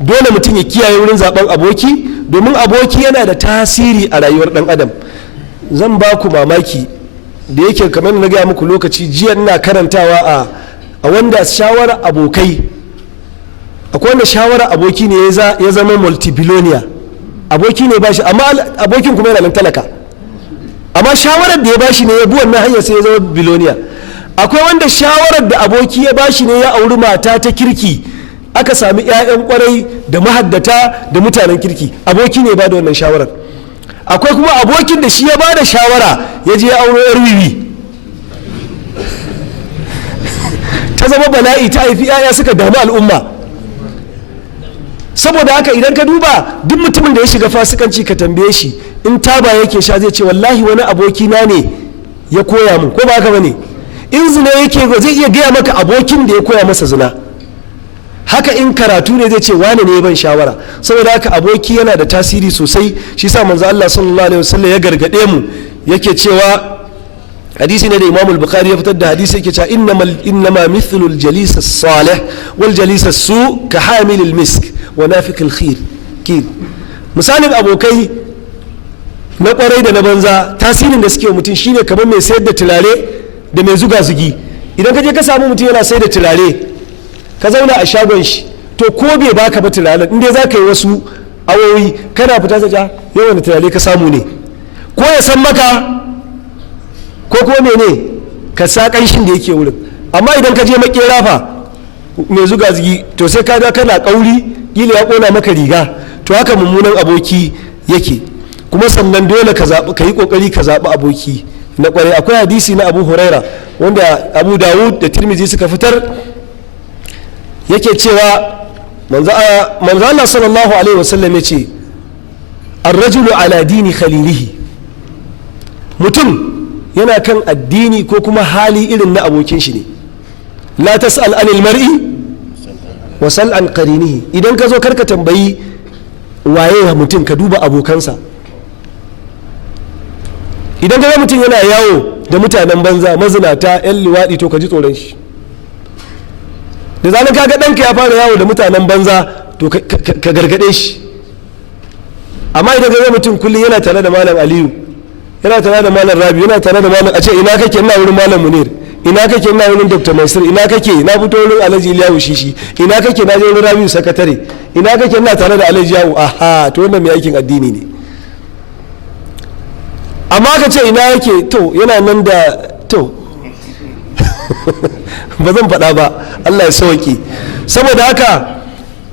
dole mutum ya kiyaye wurin zaben aboki, domin aboki yana da tasiri a rayuwar dan adam. Zan ba ku mamaki da yake kamar na gaya muku lokaci jiya ina karantawa a wanda shawara abokai, akwai wanda shawara aboki ne ya zama multibillionaire, aboki ne ba shi amma abokin kuma yana nan talaka, amma shawarar da ya bashi ne ya bi wannan hanyar sai ya zama biloniya. Akwai wanda shawarar da aboki ya bashi ne ya auri mata ta kirki, aka sami 'ya'yan kwarai da mahaddata da mutanen kirki, aboki ne ba da wannan shawarar. Akwai kuma abokin da shi ya ba da shawara ya je ya auro 'yar wiwi ta zama bala'i, ta haifi 'ya'ya suka damu al'umma. Saboda haka idan ka duba duk mutumin da ya shiga fasikanci ka tambaye shi in taba yake sha zai ce wallahi wani abokina ne ya koya mun, ko ba haka bane? In zina yake zai iya gaya maka abokin da ya koya masa zina. Haka in karatu ne zai ce wane ne ya ban shawara. Saboda haka aboki yana da tasiri sosai. Shi sa manzo Allah sallallahu alaihi wasallam ya gargade mu yake cewa, hadisi ne da Imam al-Bukhari ya fitar da hadisi yake cewa innama mithlu al-jalis as-salih wal jalis as-su ka hamil al-misk wa nafiq al-khir. Misalin abokai na kwarai da na banza, tasirin da suke wa mutum shine kamar mai sayar da turare da mai zuga zugi. Idan ka je ka samu mutum yana sayar da turare, ka zauna a shagon shi, to ko bai baka ba turaren, inda za ka yi wasu awowi kana fita ta yawan da turare ka samu ne, ko ya san maka ko kuma mene ka sa kanshin da yake wurin. Amma idan ka je makera fa mai zuga zugi, to sai ka ga kana kauri, kila ya kona maka riga. To haka mummunan aboki yake. Kuma sannan dole ka yi kokari ka zaɓi aboki na kwarai. Akwai hadisi na Abu Huraira wanda Abu Dawud da Tirmidhi suka fitar, yake cewa manzo Allah sallallahu alaihi wasallam ya ce ar-rajulu ala dini khalilihi, mutum yana kan addini ko kuma hali irin na abokin shi ne. La tas'al anil mar'i wa sal an qarinihi. Idan ka zo karka tambayi waye mutum, ka duba abokansa. Idan ga mutum yana yawo da mutanen banza, mazinata, 'yan liwaɗi, to ka ji tsoron shi. Da zanen kaga ɗanka ya fara yawo da mutanen banza, to ka gargaɗe shi. Amma idan ga mutum kullum yana tare da malam Aliyu, yana tare da malam Rabi, yana tare da malam, a ce ina kake, ina wurin malam Munir, ina kake, ina wurin Dr. Mansur, ina kake, na fito wurin Alhaji Iliyahu Shishi, ina kake, na je wurin Rabiu sakatare, ina kake, ina tare da Alhaji Yahu. Aha, to wannan mai aikin addini ne. Amma ka ce ina yake, to yana nan da to ba zan faɗa ba, Allah ya sauke. Saboda haka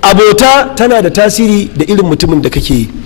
abota tana da tasiri da irin mutumin da kake yi.